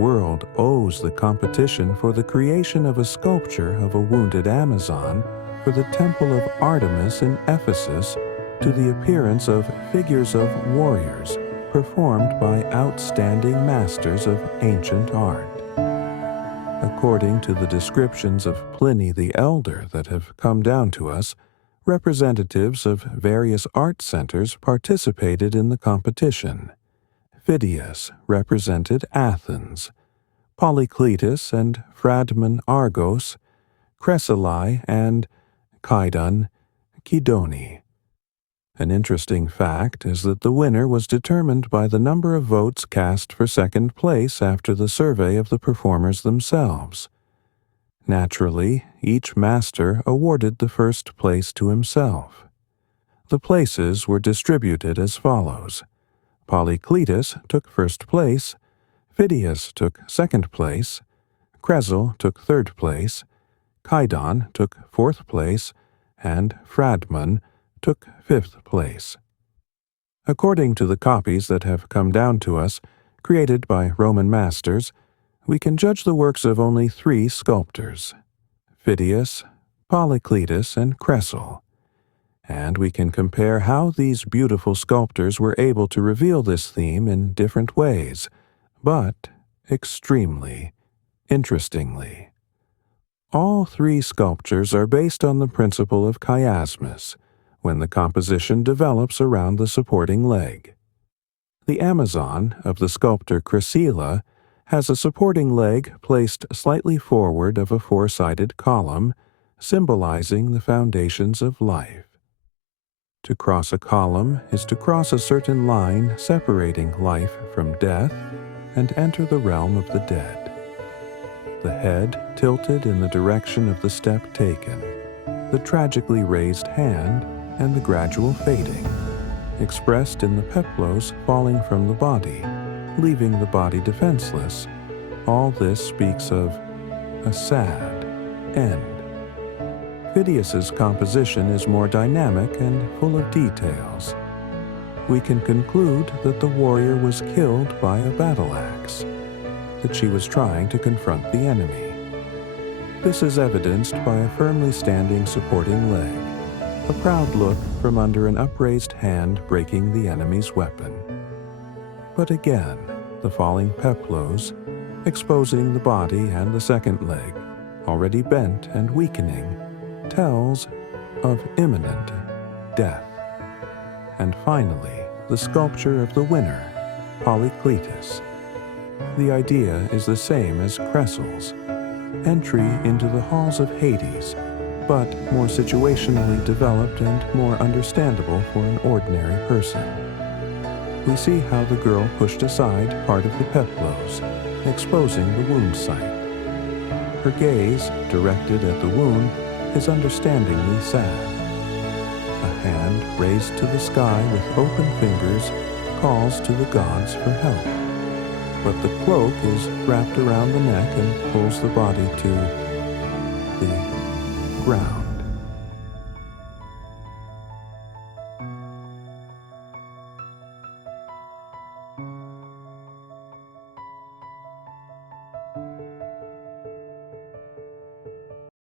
world owes the competition for the creation of a sculpture of a wounded Amazon for the temple of Artemis in Ephesus to the appearance of figures of warriors performed by outstanding masters of ancient art. According to the descriptions of Pliny the Elder that have come down to us, representatives of various art centers participated in the competition. Phidias represented Athens, Polycletus and Phradmon Argos, Cressylae and Kydon Kydone. An interesting fact is that the winner was determined by the number of votes cast for second place after the survey of the performers themselves. Naturally, each master awarded the first place to himself. The places were distributed as follows. Polycletus took first place, Phidias took second place, Cressyl took third place, Kydon took fourth place, and Phradmon took fifth place. According to the copies that have come down to us, created by Roman masters, we can judge the works of only 3 sculptors, Phidias, Polycletus, and Cressyl, and we can compare how these beautiful sculptors were able to reveal this theme in different ways, but extremely interestingly. All 3 sculptures are based on the principle of chiasmus, when the composition develops around the supporting leg. The Amazon of the sculptor Cressyla has a supporting leg placed slightly forward of a 4-sided column, symbolizing the foundations of life. To cross a column is to cross a certain line separating life from death and enter the realm of the dead. The head tilted in the direction of the step taken, the tragically raised hand, and the gradual fading, expressed in the peplos falling from the body, leaving the body defenseless. All this speaks of a sad end. Phidias's composition is more dynamic and full of details. We can conclude that the warrior was killed by a battle axe, that she was trying to confront the enemy. This is evidenced by a firmly standing supporting leg, a proud look from under an upraised hand breaking the enemy's weapon. But again, the falling peplos, exposing the body and the second leg, already bent and weakening, tells of imminent death. And finally, the sculpture of the winner, Polycletus. The idea is the same as Cressyl's, entry into the halls of Hades, but more situationally developed and more understandable for an ordinary person. We see how the girl pushed aside part of the peplos, exposing the wound site. Her gaze, directed at the wound, is understandingly sad. A hand raised to the sky with open fingers calls to the gods for help, but the cloak is wrapped around the neck and pulls the body to the ground.